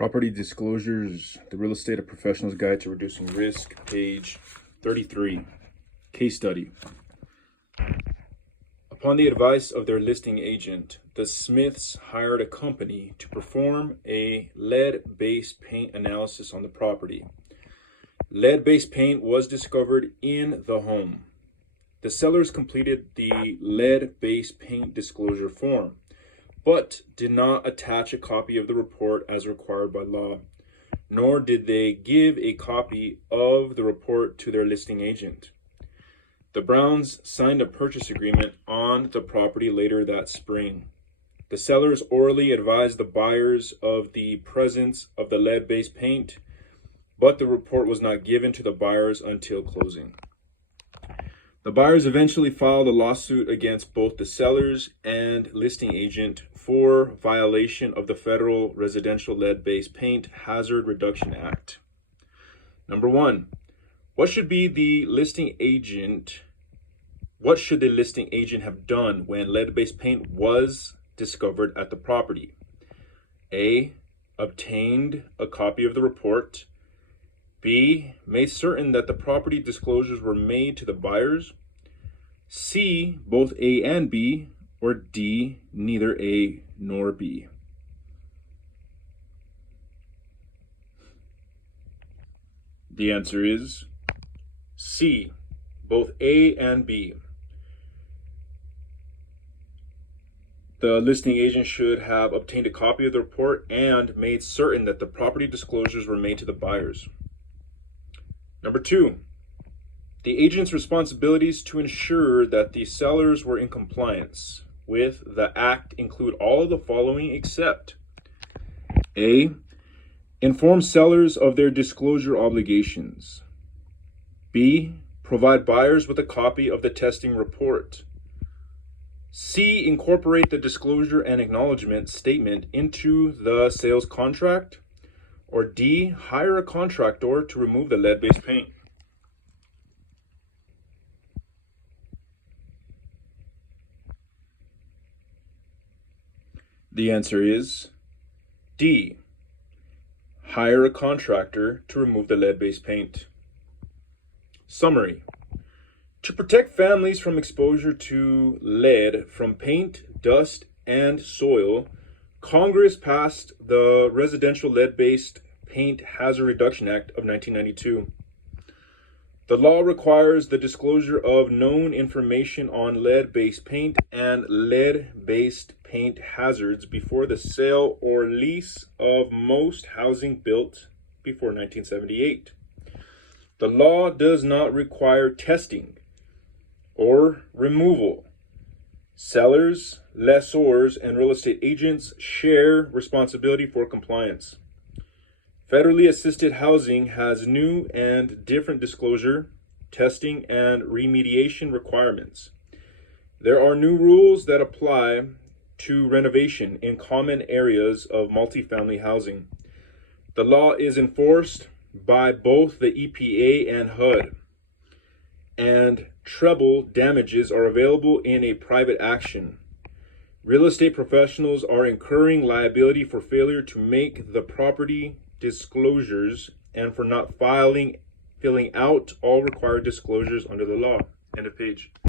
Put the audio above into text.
Property Disclosures, the Real Estate Professional's Guide to Reducing Risk, page 33. Case study. Upon the advice of their listing agent, the Smiths hired a company to perform a lead-based paint analysis on the property. Lead-based paint was discovered in the home. The sellers completed the lead-based paint disclosure form, but did not attach a copy of the report as required by law, nor did they give a copy of the report to their listing agent. The Browns signed a purchase agreement on the property later that spring. The sellers orally advised the buyers of the presence of the lead-based paint, but the report was not given to the buyers until closing. The buyers eventually filed a lawsuit against both the sellers and listing agent for violation of the Federal Residential Lead-Based Paint Hazard Reduction Act. Number one, what should the listing agent have done when lead-based paint was discovered at the property? A, obtained a copy of the report. B, made certain that the property disclosures were made to the buyers. C, both A and B. Or D, neither A nor B. The answer is C, both A and B. The listing agent should have obtained a copy of the report and made certain that the property disclosures were made to the buyers. Number two, the agent's responsibilities to ensure that the sellers were in compliance with the act include all of the following except: A, inform sellers of their disclosure obligations. B, provide buyers with a copy of the testing report. C, incorporate the disclosure and acknowledgement statement into the sales contract. Or D, hire a contractor to remove the lead-based paint. The answer is D, hire a contractor to remove the lead-based paint. Summary. To protect families from exposure to lead from paint, dust, and soil, Congress passed the Residential Lead-Based Paint Hazard Reduction Act of 1992. The law requires the disclosure of known information on lead-based paint and lead-based paint hazards before the sale or lease of most housing built before 1978. The law does not require testing or removal. Sellers, lessors, and real estate agents share responsibility for compliance. Federally assisted housing has new and different disclosure, testing, and remediation requirements. There are new rules that apply to renovation in common areas of multifamily housing. The law is enforced by both the EPA and HUD, and treble damages are available in a private action. Real estate professionals are incurring liability for failure to make the property disclosures and for not filling out all required disclosures under the law. End of page.